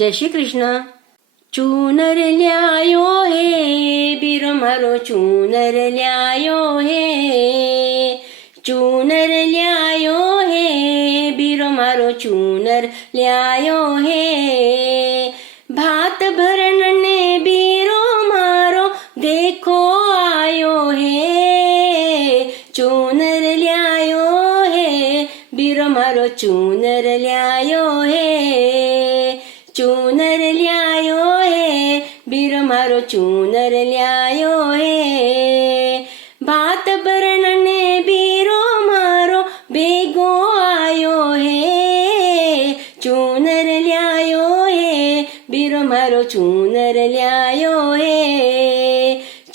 જય શ્રી કૃષ્ણ. ચૂનર લ્યાયો હે બીરો મારો ચૂનર લ્યાયો હે, ચૂનર લ્યાયો હે બીરો મારો ચૂનર લ્યાયો હે. ભાત ભરણ ને બીરો મારો દેખો આયો હે, ચૂનર લ્યાયો હે બીરો મારો ચૂનર લ્યાયો હે, ચૂનર લ્યાયો હે બીરો મારો ચૂનર લ્યાયો હે. ભાત ભરણ ને બીરો મારો ભેગો આયો હે, ચૂનર લ્યાયો હે બીરો મારો ચૂનર લ્યાયો હે,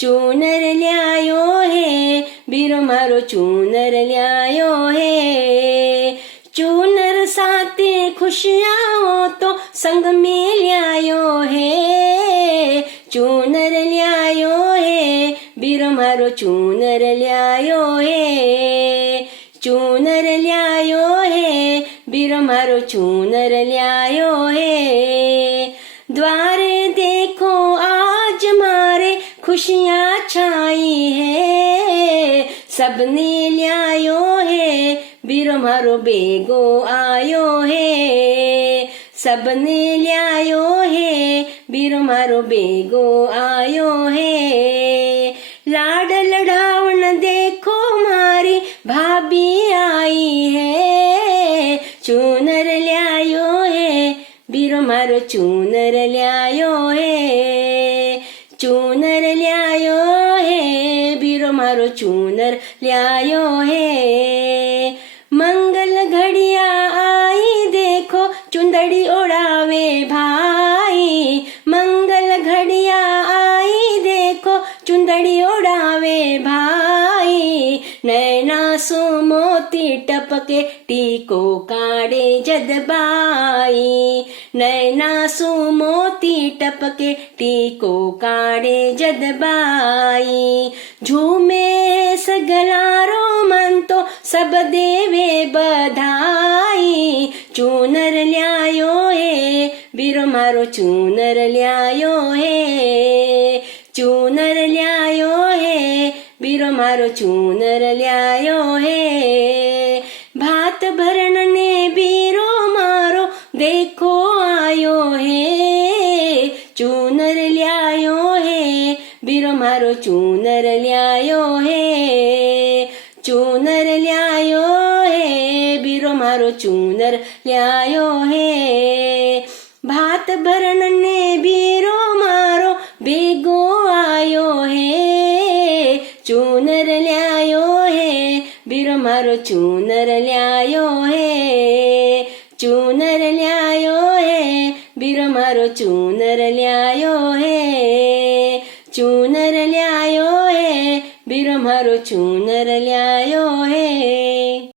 ચૂનર લ્યાયો હે બીરો મારો ચૂનર લ્યાયો હે. चूनर साथे खुशियां हो तो संग में ल्यायो है, चूनर ल्यायो है बीरो मारो चूनर ल्यायो है, चूनर ल्यायो है बीरो मारो चूनर ल्यायो है. द्वारे देखो आज मारे खुशियां छाई है, सबने ल्यायो है बीरो मारो बेगो आयो है, सबने ल्यायो है बीरो मारो बेगो आयो है. लाड लड़ावण देखो मारी भाभी आई है, चूनर ल्यायो है बीरो मारो चूनर ल्यायो है, चूनर ल्यायो है बीरो मारो चूनर ल्यायो है. मंगल घड़िया आई देखो चुंदड़ी ओढ़ावे भाई, मंगल घड़िया आई देखो चुंदड़ी ओढ़ावे भाई. नैना सो मोती टपके टीको काढ़े जदबाई, नैना सो मोती टपके टीको काढ़े जदबाई. झूमे सगलारो मन तो सब देवे बधाई, चूनर ल्यायो है बीरो मारो चूनर ल्यायो है, चूनर ल्यायो है बीरो मारो चूनर ल्यायो है. भात भरण ने बीरो मारो देखो आयो है, चूनर ल्यायो है बीरो मारो चूनर ल्यायो है, चूनर ल्यायो है बीरो मारो चूनर ल्यायो है. भात भरण ने बीरो मारो बेगो आयो है, चूनर ल्यायो है बीरो मारो चूनर ल्यायो है, चूनर ल्यायो है बीरो मारो चूनर ल्यायो है, चूनर ल्यायो है बीरो मारो चूनर ल्यायो है.